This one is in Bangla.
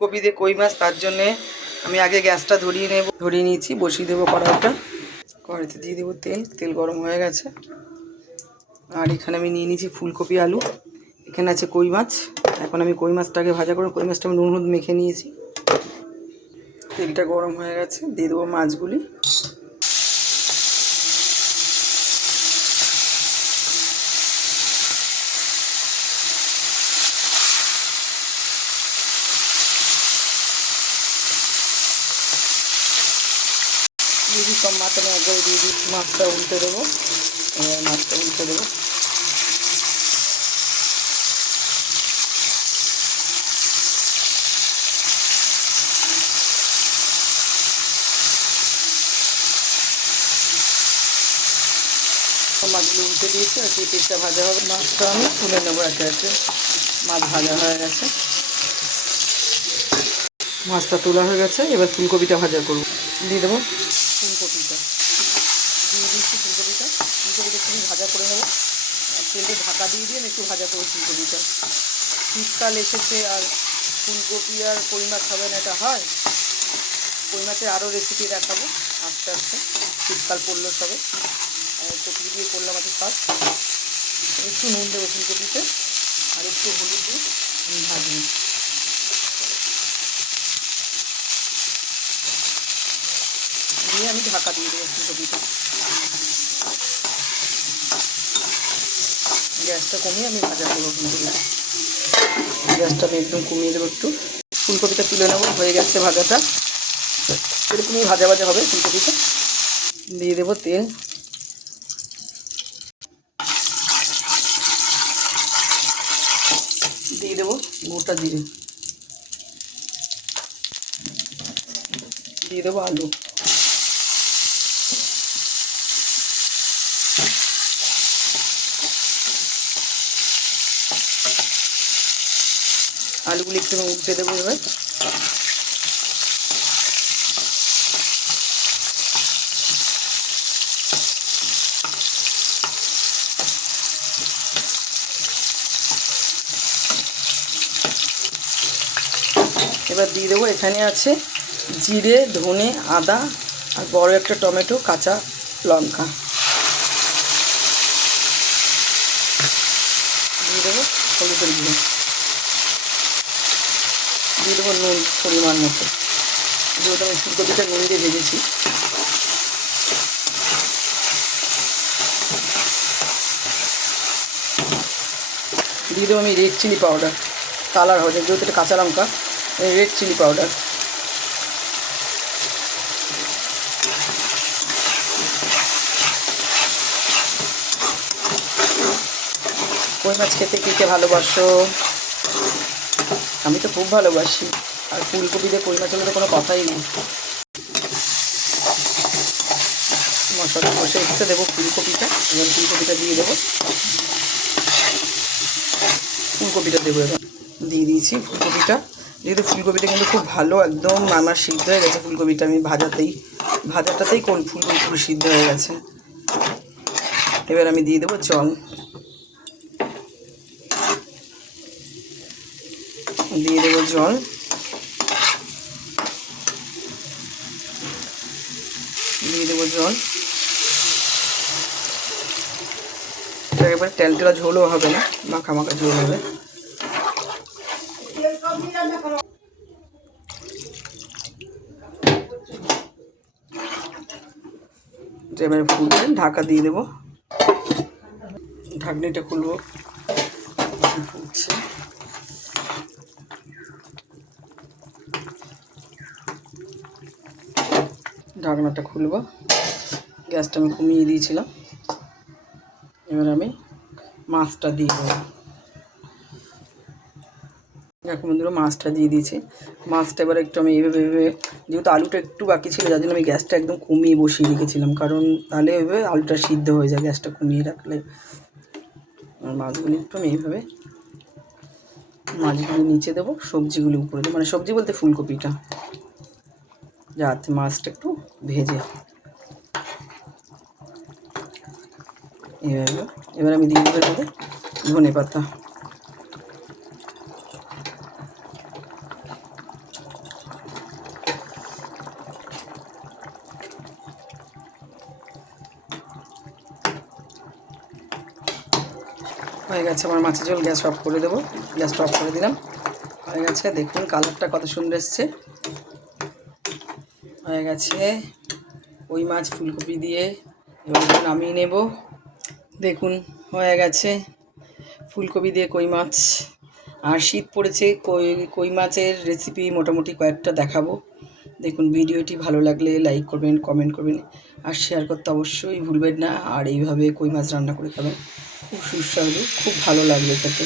কপি দিয়ে কই মাছ, তার জন্যে আমি আগে গ্যাসটা ধরিয়ে নিয়েছি, বসিয়ে দেবো কড়াইটা। কড়াইতে দিয়ে দেবো তেল। তেল গরম হয়ে গেছে। আর এখানে আমি নিয়ে নিয়েছি ফুলকপি আলু, এখানে আছে কই মাছ। এখন আমি কই মাছটাকে ভাজা করে, কই মাছটা আমি নুন হলুদ মেখে নিয়েছি। তেলটা গরম হয়ে গেছে, দিয়ে দেবো মাছগুলি। দিয়ে সব মাছ আমি একবারে দিয়ে দিই। মাছটা উল্টে দেবো, মাছটা উল্টে দেবো। মাছগুলো উল্টে দিয়েছি, আর কি পিসটা ভাজা হবে। মাছটা আমি তুলে নেবো একে একে। মাছ ভাজা হয়ে গেছে, মাছটা তোলা হয়ে গেছে। এবার ফুলকপিটা ভাজা করবো। দিয়ে দেবো ফুলকপিটা, দিয়ে দিচ্ছি ফুলকপিটা। ফুলকপিটা একটু ভাজা করে নেবো, আর তেলে ঢাকা দিয়ে আমি একটু ভাজা করবো ফুলকপিটা। শীতকাল এসেছে, আর ফুলকপি আর কই মাছ হবে না, এটা হয়। কই মাছের আরও রেসিপি দেখাবো আস্তে আস্তে, শীতকাল পড়লো সবে। কপি দিয়ে করলাম আজকে ফার্স্ট। একটু নুন দেবো ফুলকপিতে, আর একটু হলুদ দিয়ে আমি ভাজবো। দিয়ে আমি ঢাকা দিয়ে দেবো ফুলকপিটা। গ্যাসটা কমিয়ে আমি ভাজা করবো ফুলকপিটা। গ্যাসটা আমি একদম কমিয়ে দেবো একটু। ফুলকপিটা তুলে নেবো, হয়ে গেছে ভাজাটা। এরকমই ভাজা ভাজা হবে ফুলকপিটা। দিয়ে দেবো তেল, দিয়ে দেবো গোটা জিরে, দিয়ে দেবো আলু, আলুগুলি একটু উল্টে দেবো এবার। এবার দিয়ে দেবো, এখানে আছে জিরে, ধনে, আদা, আর বড় একটা টমেটো, কাঁচা লঙ্কা। দিয়ে দেবো হলুদের গুঁড়ো, দিয়ে দেবো নুন পরিমাণ মতো, যেহেতু আমি ফুলকপিটা নুন দিয়ে ভেজেছি। দিয়ে দেবো আমি রেড চিলি পাউডার, কালার হবে, যেহেতু এটা কাঁচা লঙ্কা, রেড চিলি পাউডার। কই মাছ খেতে কে ভালোবাসো? আমি তো খুব ভালোবাসি। আর ফুলকপি দিয়ে কই মাছ হলে তো কোনো কথাই নেই। মশলা কষে একটু দেবো ফুলকপিটা, এবার ফুলকপিটা দিয়ে দেবো। ফুলকপিটা দেবো এবার, দিয়ে দিয়েছি ফুলকপিটা। যেহেতু ফুলকপিটা কিন্তু খুব ভালো, একদম আমার সিদ্ধ হয়ে গেছে ফুলকপিটা। আমি ভাজাটাতেই ফুলকপি পুরো সিদ্ধ হয়ে গেছে। এবার আমি দিয়ে দেবো জল, দিয়ে দেবো জল, দিয়ে দেবো জল। একেবারে তেলটেলা ঝোলও হবে না, মাখা মাখা ঝোল হবে। এবারে ফুলবে, ঢাকা দিয়ে দেবো। ঢাকনিটা খুলবো, ফুটছে। ঢাকনাটা খুলবো, গ্যাসটা আমি কমিয়ে দিয়েছিলাম। এবার আমি মাছটা দিয়ে দেবো। এখন বন্ধুরা মাছটা দিয়ে দিয়েছি। মাছটা এবার একটু আমি এইভাবে যেহেতু আলুটা একটু বাকি ছিল, যার জন্য আমি গ্যাসটা একদম কমিয়ে বসিয়ে রেখেছিলাম, কারণ তাহলে এইভাবে আলুটা সিদ্ধ হয়ে যায় গ্যাসটা কমিয়ে রাখলে। আর মাছগুলি একটু আমি এইভাবে মাছগুলি নিচে দেবো, সবজিগুলি উপরে দেবো, মানে সবজি বলতে ফুলকপিটা, যাতে মাছটা একটু ভেজে। এইভাবে এবার আমি দিয়ে দেবো ধনে পাতা। হয়ে গেছে আমার মাছের ঝোল। গ্যাস অফ করে দেবো। গ্যাসটা অফ করে দিলাম। হয়ে গেছে, দেখুন কালারটা কত সুন্দর এসছে। হয়ে গেছে কই মাছ ফুলকপি দিয়ে। এবার নামিয়ে নেব। দেখুন হয়ে গেছে ফুলকপি দিয়ে কই মাছ। আর শীত পড়েছে, কই মাছের রেসিপি মোটামুটি কয়েকটা দেখাবো। দেখুন ভিডিওটি ভালো লাগলে লাইক করবেন, কমেন্ট করবেন আর শেয়ার করতে অবশ্যই ভুলবেন না। আর এইভাবে কই মাছ রান্না করে খাবেন, খুব সুস্বাদু, খুব ভালো লাগবে খেতে।